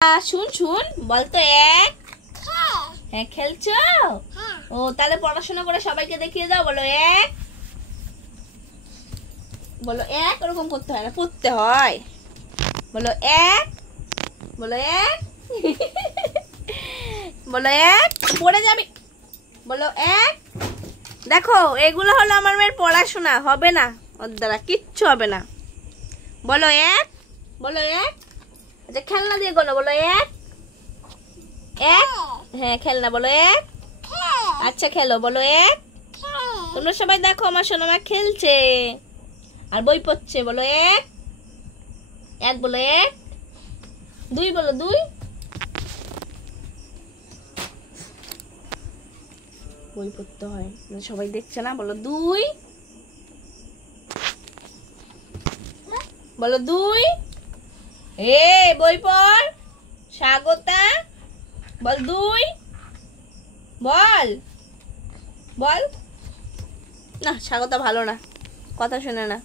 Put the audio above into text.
শুন শুন বলতো এক। হ্যাঁ খেলছো? ও তাহলে পড়াশোনা করে সবাইকে দেখিয়ে দাও। বলো এক, বলো এক। ওরকম করতে হয় না, পড়তে হয়। বলো এক, বলো এক। বলো এক, পড়ে যাবি। বলো এক। দেখো এগুলো হলো আমার মেয়ের পড়াশোনা, হবে না ওর দ্বারা, কিচ্ছু হবে না। বলো এক, বলো এক। আচ্ছা খেলনা দিয়ে গোনো। বলো এক, এক। হ্যাঁ খেলনা। বলো এক। আচ্ছা খেলো। বলো এক। তোমরা সবাই দেখো আমার সোনামা খেলছে আর বই পড়ছে। বলো এক, এক। বলো এক। দুই, বলো দুই। বই পড়তে হয়, সবাই দেখছে না। বলো দুই, বলো দুই। এ বই পড়। স্বাগতা বল দুই। বল, বল। না স্বাগতা ভালো না, কথা শোনে না।